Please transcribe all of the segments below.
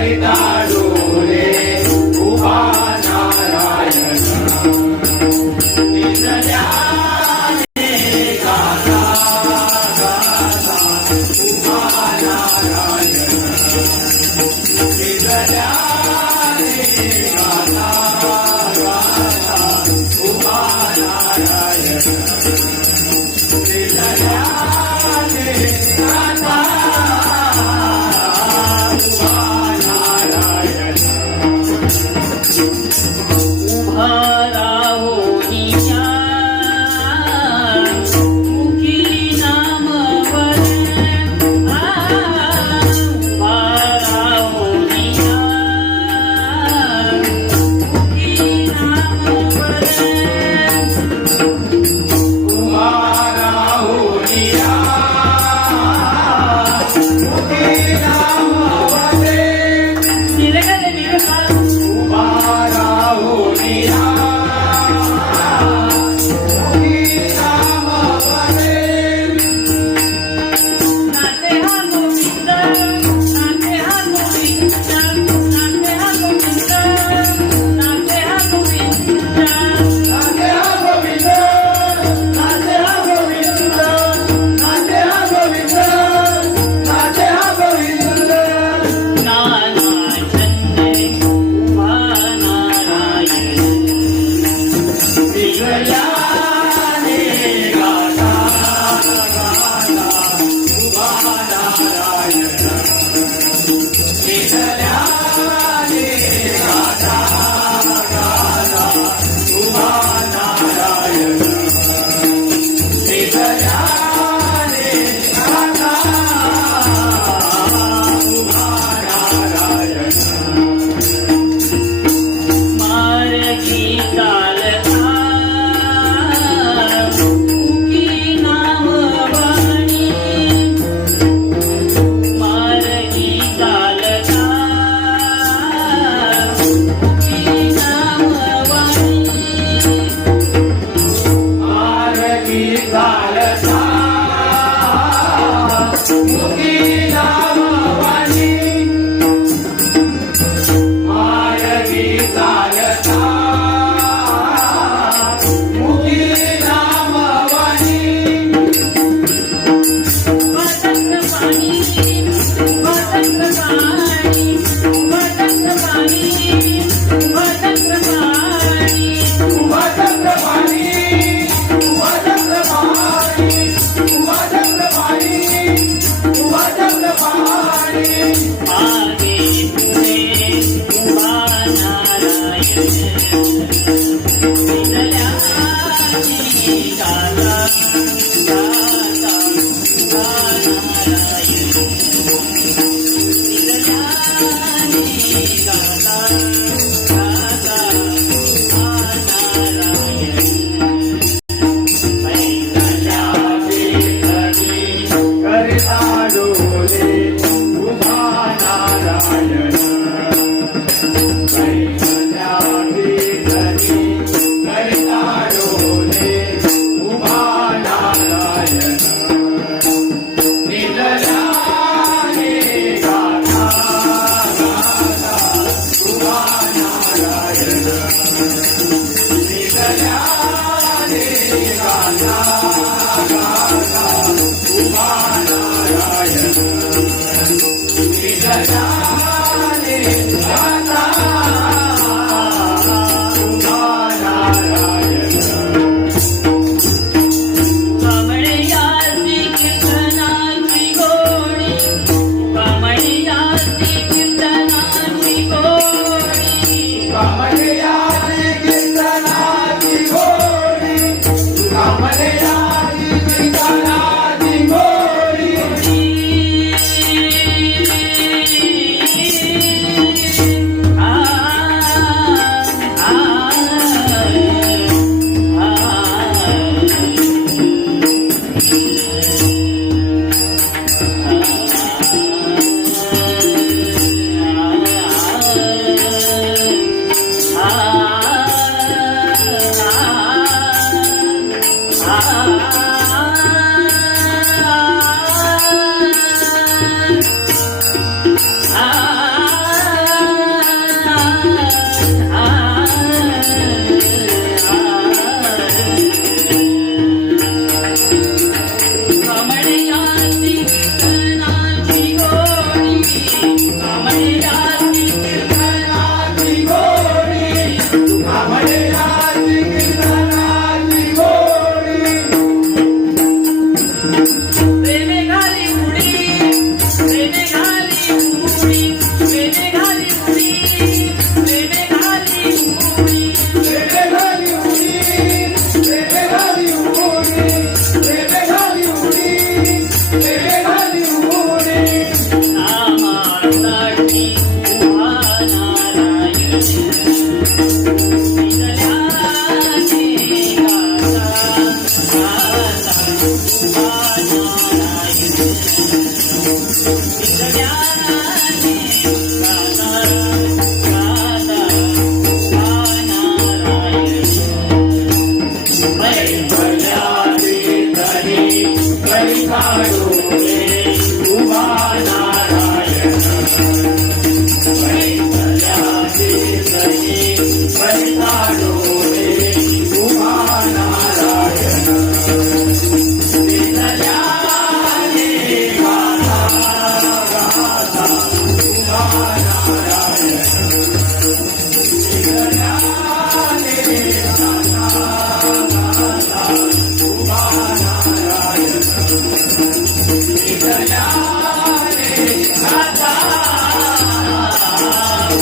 देदारू रे उभा नारायण निजल्या रे काळा काळा उभा नारायण निजल्या रे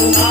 Oh,